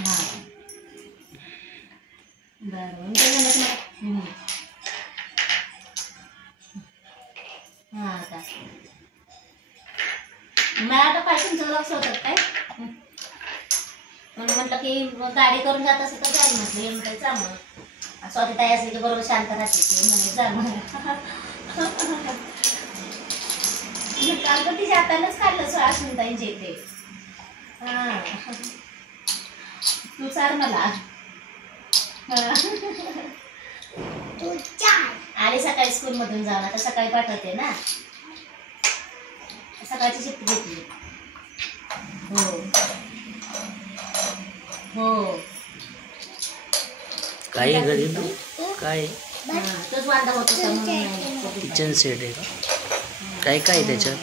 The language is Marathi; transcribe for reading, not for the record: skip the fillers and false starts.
हां बरं ते म्हणत नाही हां का मला आता काय तुमचं लक्ष होतं काय म्हणून म्हटलं की गाडी करून जात असेल तर जाईल म्हटलं ये म्हटलं जा मग स्वतः ताई असली की बरोबर शांत राहते की म्हणजे जा मग काल पण तिच्या हातानंच काढलं अश्विनीताईंच्या इथे हां तू चार मला आली सकाळी स्कूलमधून जाऊन आता सकाळी पाठवते ना सकाळची शिफ्ट घेतली हो हो काय घरी तू काय तोच वांदा होत होता म्हणून किचन सेट आहे का काय काय त्याच्यात